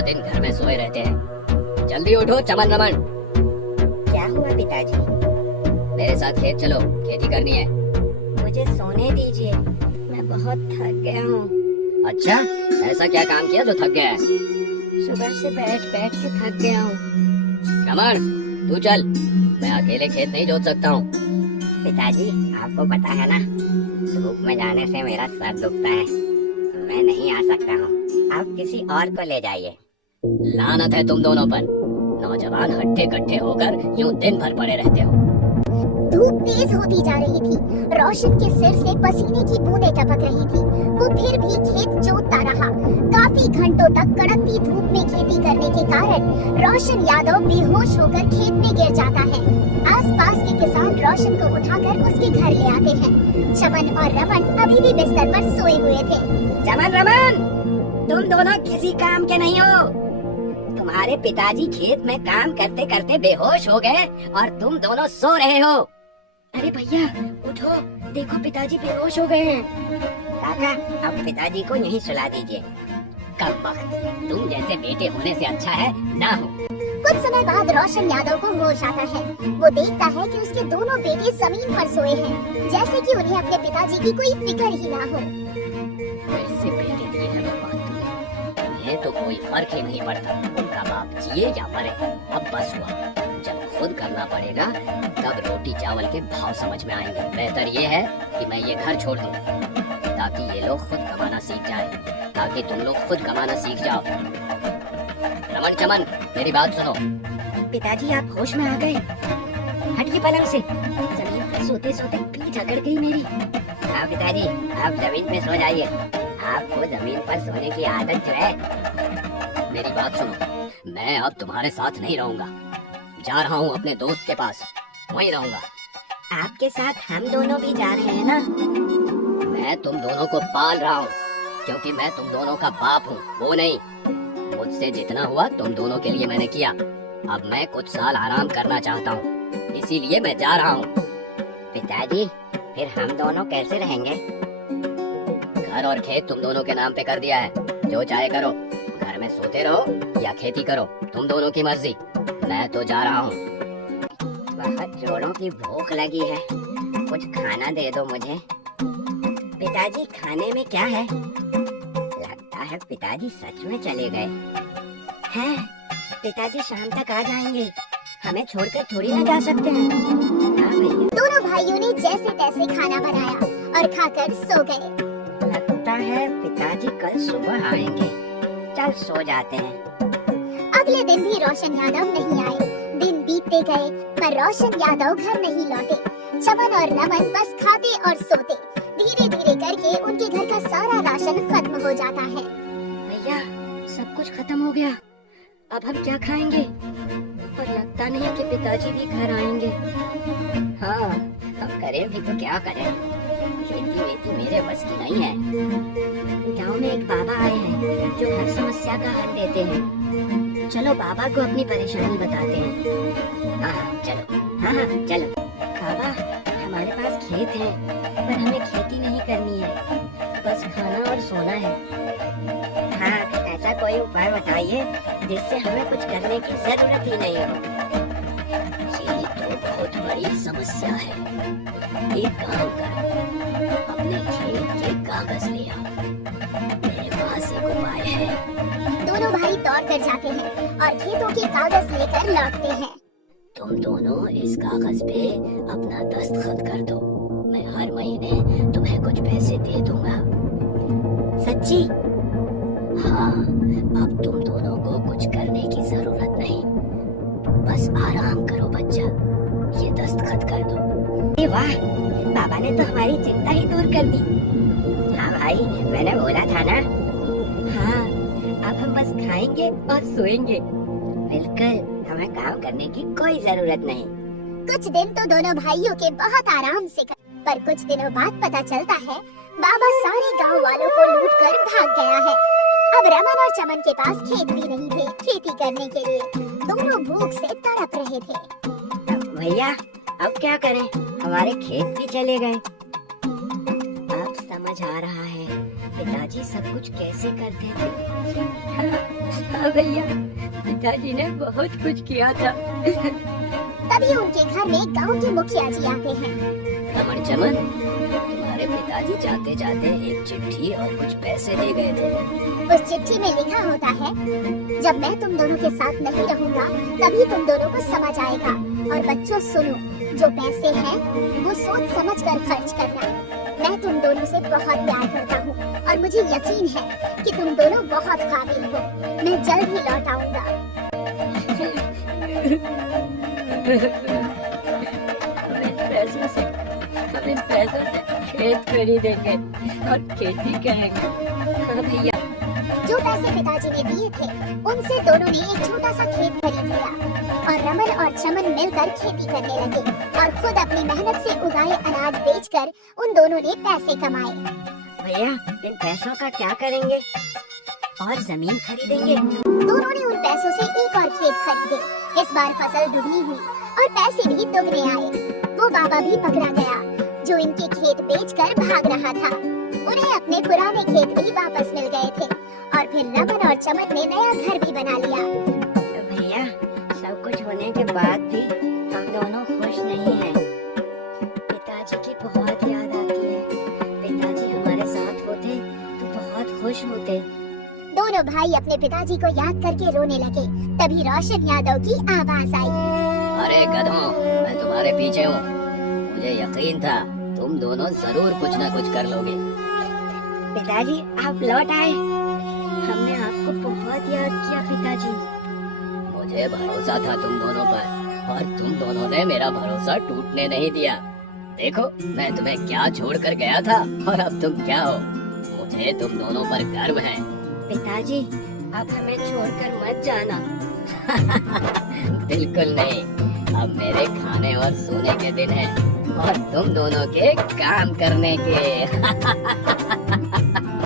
सारा दिन घर में सोए रहते हैं। जल्दी उठो चमन रमन। क्या हुआ पिताजी? मेरे साथ खेत चलो, खेती करनी है। मुझे सोने दीजिए, मैं बहुत थक गया हूँ। अच्छा, ऐसा क्या काम किया जो थक गया है? सुबह से बैठ बैठ के थक गया हूँ। रमन तू चल, मैं अकेले खेत नहीं जोत सकता हूँ। पिताजी आपको पता है ना, धूप में जाने से मेरा सर दुखता है, मैं नहीं आ सकता हूँ। आप किसी और को ले जाइए। लानत है तुम दोनों पर, नौजवान हट्टे कट्टे होकर यूं दिन भर पड़े रहते हो। धूप तेज होती जा रही थी। रोशन के सिर से पसीने की बूंदें टपक रही थी। वो फिर भी खेत जोतता रहा। काफी घंटों तक कड़कती धूप में खेती करने के कारण रोशन यादव बेहोश होकर खेत में गिर जाता है। आसपास के किसान रोशन को उठाकर उसके घर ले आते हैं। चमन और रमन अभी भी बिस्तर पर सोए हुए थे। चमन रमन, तुम दोनों किसी काम के नहीं हो। तुम्हारे पिताजी खेत में काम करते करते बेहोश हो गए और तुम दोनों सो रहे हो। अरे भैया उठो, देखो पिताजी बेहोश हो गए हैं। काका, अब पिताजी को यहीं सुला दीजिए। कम वक्त, तुम जैसे बेटे होने से अच्छा है ना हो। कुछ समय बाद रोशन यादव को होश आता है। वो देखता है कि उसके दोनों बेटे जमीन पर सोए हैं, जैसे कि उन्हें अपने पिताजी की कोई फिक्र ही ना हो। कैसे बेटे दिए हैं भगवान तुम्हें, इन्हें तो कोई फर्क ही नहीं पड़ता उनका बाप जिए या मरे। अब बस हुआ, जब खुद करना पड़ेगा तब रोटी चावल के भाव समझ में आएंगे। बेहतर ये है कि मैं ये घर छोड़ दूं, ताकि ये लोग खुद कमाना सीख जाएं, ताकि तुम लोग खुद कमाना सीख जाओ। रमन चमन मेरी बात सुनो। पिताजी आप होश में आ गए? हटिए पलंग से, जमीन पर सोते सोते पीठ अकड़ गई मेरी। हाँ पिताजी, आप जमीन पे सो जाइए। आपको जमीन पर सोने की आदत जो है। मेरी बात सुनो, मैं अब तुम्हारे साथ नहीं रहूंगा, जा रहा हूँ अपने दोस्त के पास, वहीं रहूंगा। आपके साथ हम दोनों भी जा रहे हैं ना? मैं तुम दोनों को पाल रहा हूँ, क्योंकि मैं तुम दोनों का बाप हूँ, वो नहीं। मुझसे जितना हुआ तुम दोनों के लिए मैंने किया। अब मैं कुछ साल आराम करना चाहता हूँ, इसीलिए मैं जा रहा हूँ। पिताजी, फिर हम दोनों कैसे रहेंगे? घर और खेत तुम दोनों के नाम पे कर दिया है, जो चाहे करो। घर में सोते रहो या खेती करो, तुम दोनों की मर्जी। मैं तो जा रहा हूँ। बहुत जोरों की भूख लगी है, कुछ खाना दे दो मुझे। पिताजी खाने में क्या है? लगता है पिताजी सच में चले गए हैं। पिताजी शाम तक आ जाएंगे, हमें छोड़कर थोड़ी ना जा सकते हैं। हाँ भैया। दोनों भाइयों ने जैसे तैसे खाना बनाया और खाकर सो गए। लगता है पिताजी कल सुबह आएंगे, चल सो जाते हैं। अगले दिन भी रोशन यादव नहीं आए। दिन बीतते गए पर रोशन यादव घर नहीं लौटे। चमन और रमन बस खाते और सोते। धीरे धीरे करके उनके घर का सारा राशन खत्म हो जाता है। भैया, सब कुछ खत्म हो गया, अब हम क्या खाएंगे? और लगता नहीं कि पिताजी भी घर आएंगे। हाँ, अब करें भी तो क्या करें, खेती वेती मेरे बस की नहीं है। गांव में एक बाबा आए हैं जो हर समस्या का हल देते हैं। चलो बाबा को अपनी परेशानी बताते हैं। हाँ चलो, हाँ चलो। बाबा, हमारे पास खेत है, पर हमें खेती नहीं करनी है, बस खाना और सोना है। हाँ, ऐसा कोई उपाय बताइए जिससे हमें कुछ करने की जरूरत ही नहीं हो। ये तो बहुत बड़ी समस्या है। एक काम करो, अपने खेत के कागज ले आओ, मेरे पास एक उपाय है। दोनों भाई दौड़ कर जाते हैं और खेतों के कागज लेकर लौटते हैं। तुम दोनों इस कागज पे अपना दस्तखत कर दो, मैं हर महीने तुम्हें कुछ पैसे दे दूंगा। सच्ची? हाँ, अब तुम दोनों को कुछ करने की जरूरत नहीं, बस आराम करो बच्चा, ये दस्तखत कर दो। अरे वाह, बाबा ने तो हमारी चिंता ही दूर कर दी। हाँ भाई, मैंने बोला था ना। हाँ, अब हम बस खाएंगे और सोएंगे, बिल्कुल हमें काम करने की कोई जरूरत नहीं। कुछ दिन तो दोनों भाइयों के बहुत आराम से पर कुछ दिनों बाद पता चलता है बाबा सारे गांव वालों को लूट कर भाग गया है। अब रमन और चमन के पास खेत भी नहीं थे खेती करने के लिए। दोनों भूख से तड़प रहे थे। भैया, अब क्या करें, हमारे खेत भी चले गए। अब समझ आ रहा है पिताजी सब कुछ कैसे करते थे। हाँ हाँ भैया, पिताजी ने बहुत कुछ किया था। तभी उनके घर में गांव के मुखिया जी आते हैं। रमन चमन, तुम्हारे पिताजी जाते जाते एक चिट्ठी और कुछ पैसे दे गए थे। उस चिट्ठी में लिखा होता है, जब मैं तुम दोनों के साथ नहीं रहूंगा तभी तुम दोनों को समझ आएगा। और बच्चों सुनो, जो पैसे हैं वो सोच समझ कर खर्च करना। मैं तुम दोनों से बहुत प्यार करता हूँ और मुझे यकीन है कि तुम दोनों बहुत काबिल हो। मैं जल्द ही लौट आऊंगा। हम इन पैसों से खेत खरीदेंगे और खेती करेंगे। हाँ भैया। जो पैसे पिताजी ने दिए थे उनसे दोनों ने एक छोटा सा खेत खरीद लिया और रमन और चमन मिलकर खेती करने लगे और खुद अपनी मेहनत से उगाए अनाज बेचकर उन दोनों ने पैसे कमाए। भैया, इन पैसों का क्या करेंगे? और जमीन खरीदेंगे। दोनों ने उन पैसों से एक और खेत खरीदे। इस बार फसल दुगनी हुई और पैसे भी दुगने आए। वो बाबा भी पकड़ा गया जो इनके खेत बेचकर भाग रहा था। उन्हें अपने पुराने खेत भी वापस मिल गए थे और फिर रमन और चमन ने नया घर भी बना लिया। भैया, सब कुछ होने के बाद भी हम दोनों खुश नहीं हैं। पिताजी की बहुत याद आती है। पिताजी हमारे साथ होते तो बहुत खुश होते। दोनों भाई अपने पिताजी को याद करके रोने लगे। तभी रोशन यादव की आवाज आई। अरे गधों, मैं तुम्हारे पीछे हूँ। मुझे यकीन था तुम दोनों जरूर कुछ न कुछ कर लोगे। पिताजी, आप लौट आए। हमने आपको बहुत याद किया पिताजी। मुझे भरोसा था तुम दोनों पर और तुम दोनों ने मेरा भरोसा टूटने नहीं दिया। देखो, मैं तुम्हें क्या छोड़ कर गया था और अब तुम क्या हो। मुझे तुम दोनों पर गर्व है। पिताजी, आप हमें छोड़कर मत जाना। बिल्कुल नहीं, अब मेरे खाने और सोने के दिन हैं और तुम दोनों के काम करने के।